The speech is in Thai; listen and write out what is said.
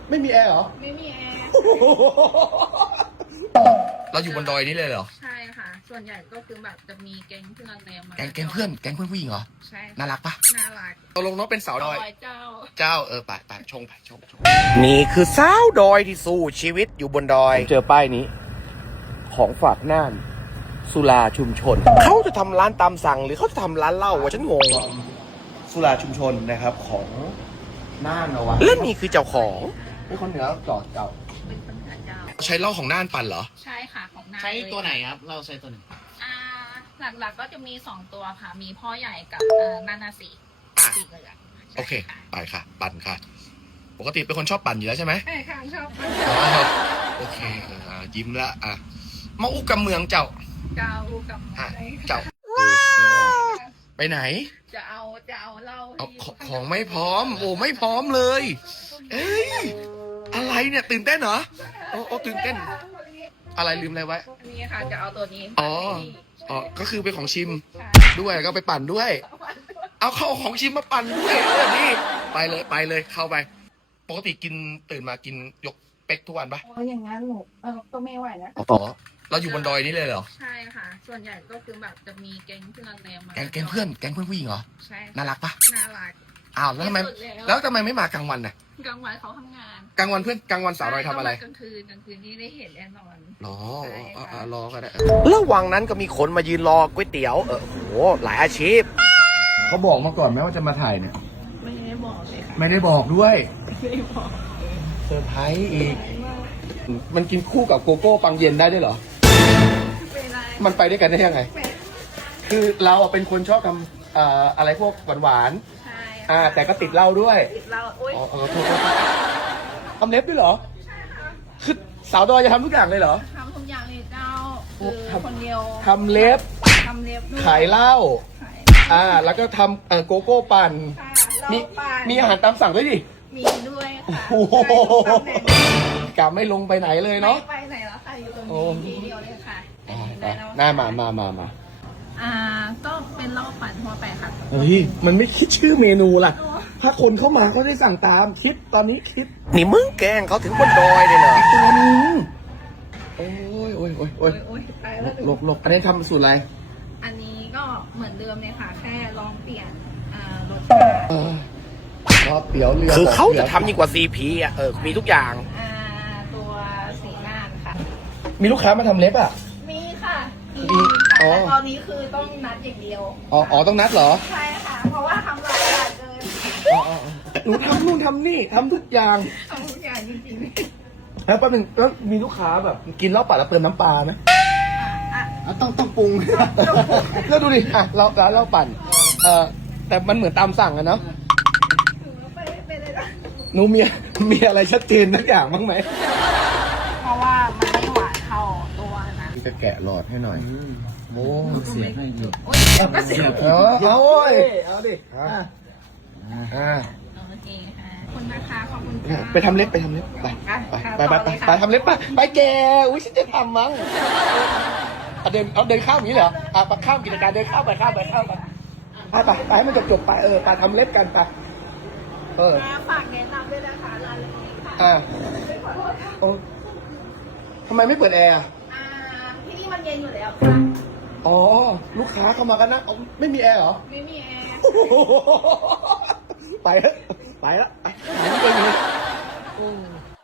ไม่มีแอร์เหรอไม่มีแอร์เราอยู่บนดอยนี้เลยเหรอใช่ค่ะ ส่วนใหญ่ก็คือแบบจะมีแก๊งเพื่อนอะไรมาแก๊งเพื่อนผู้หญิงเหรอใช่น่ารักปะน่ารักตกลงน้องเป็นสาวดอยเจ้าเจ้าไปชงนี่คือสาวดอยที่สู้ชีวิตอยู่บนดอยเจอป้ายนี้ ของฝากน่านสุราชุมชนเขาจะทำร้านตามสั่งหรือเขาจะทำร้านเหล้าวะฉันงงสุราชุมชนนะครับของน่านเอาไว้และนี่คือเจ้าของเป็นคนเหนือจอดเก่าเป็นคนเหนือเจ้าใช้เหล้าของน่านปั่นเหรอใช่ค่ะของนาใช้ตัวไหนครับ เราใช้ตัวไหนอ่าหลักๆก็จะมี2ตัวค่ะ มีพ่อใหญ่กับนานาสีอ่ะสีเหลืองโอเคไปค่ะ ปั่นค่ะ ปกติเป็นคนชอบปั่นอยู่แล้วใช่ไหมใช่ค่ะชอบอ๋อโอเคยิ้มละมาอู้กับเมืองเจ้าเจ้ากับอ่ะเจ้าไปไหนจะเอาเหล้าเอาของไม่พร้อม โอ้ไม่พร้อมเลย เอ้ยอะไรเนี่ยตื่นเต้นเหรอโอ้ตื่นเต้น อะไรลืมอะไรไว้อันนี้ค่ะจะเอาตัวนี้อ๋อก็คือเป็นของชิมใช่ด้วยก็ไปปั่นด้วย เอาเข้าของชิมมาปั่นด้วยนี่ไปเลยเข้าไป ปกติตื่นมากินยกเป๊กทุกวันปะอย่างนั้นหนูก็ไม่ไหวนะอ๋อเราอยู่บนดอยนี้เลยเหรอใช่ค่ะ ส่วนใหญ่ก็คือแบบจะมีแก๊งเพื่อนอะไรมาแก๊งเพื่อนผู้หญิงเหรอใช่น่ารักปะน่ารักอ้าวแล้วทำไมที่สุดแล้วแล้วทำไมไม่มากลางวันน่ะกลางวันเขาทำงานกลางวันสาวดอยทำอะไรกลางคืนนี่ได้เห็นแน่นอนรอใช่ค่ะรอก็ได้ระหว่างนั้นก็มีคนมายืนรอก๋วยเตี๋ยวโหหลายอาชีพเขาบอกมาก่อนไหมว่าจะมาถ่ายเนี่ยไม่ได้บอกเลยค่ะไม่ได้บอกด้วยไม่ได้บอกเซอร์ไพรส์อีก มันกินคู่กับโกโก้ปังเย็นได้ด้วยเหรอเวลามันไปด้วยกันได้ยังไง คือเราเป็นคนชอบทำอะไรพวกหวานใช่ๆแต่ก็ติดเหล้าด้วยติดเราโอ๊ยโทษทำเล็บด้วยเหรอ คือสาวดอยจะทำทุกอย่างเลยเหรอทำทุกอย่างเลยเจ้าโอ้คือคนเดียวทำเล็บทำเล็บด้วยขายเหล้าขายแล้วก็ทำโกโก้ปั่นค่ะเรามีปานมีอาหารตามสั่งด้วยดิมีด้วยค่ะโอ้โหใช่ตำแหน่งกลับไม่ลงไปไหนเลยเนาะไม่ไปไหนแล้วค่ะอยู่ตรงโอ้นี้ทีเดียวเลยค่ะหน้ามาก็เป็นเหล้าปั่นทั่วไปค่ะเฮ้ย มันไม่คิดชื่อเมนูล่ะ ถ้าคนเข้ามาก็ได้สั่งตามคิดตอนนี้คิด นี่มึงแกงเขาถึงบนดอยเลยเหรอตัวนึงโอ้ยโอ๊ยตายแล้วหลบอันนี้ทำสูตรอะไรอันนี้ก็เหมือนเดิมเลยค่ะ แค่ลองเปลี่ยนรสชาติรอบเตี๋ยวเรือคือเขาจะทำยิ่งกว่าซีพีมีทุกอย่างตัวสีน่านค่ะมีลูกค้ามาทำเล็บอ่ะมีค่ะมีมีอ๋อแต่ตอนนี้คือต้องนัดอย่างเดียวอ๋อต้องนัดเหรอใช่ค่ะ เพราะว่าทำหลายอย่างเกินหนูทำนู่นทำนี่ทำทุกอย่างทำทุกอย่างจริงแล้วแป๊บนึงแล้วมีลูกค้าแบบกินเหล้าปั่นแล้วเติมน้ำปลาไหมๆต้องปรุง แล้วดูดิร้านเหล้าปั่นแต่มันเหมือนตามสั่งอะเนาะไปเลยนะหนูมีอะไรชัดเจนทุกอย่างบ้างไหมเพราะว่ามันไม่หวานเท่าตัวนั้นจะแกะหลอดให้หน่อยโอ้เสียให้อยู่โอ๊ยก็เสียเอาโอ้ยเอาดิโอเคค่ะขอบคุณนะคะขอบคุณค่ะไปทำเล็บไปทำเล็บไปทำเล็บไปแกอุ้ยฉันจะทำมั้งเอาเดินข้ามอย่างนี้เหรอข้ามกิจการเดินข้ามไปไปให้มันจบไปไปทำเล็บกันไปฝากแนะนำด้วยนะคะร้านเล็กๆค่ะ ขอโทษค่ะโอ้ทำไมไม่เปิดแอร์ที่นี่มันเย็นอยู่แล้วค่ะอ๋อลูกค้าเข้ามากันนะไม่มีแอร์เหรอไม่มีแอร์ไปแล้วไปแล้ว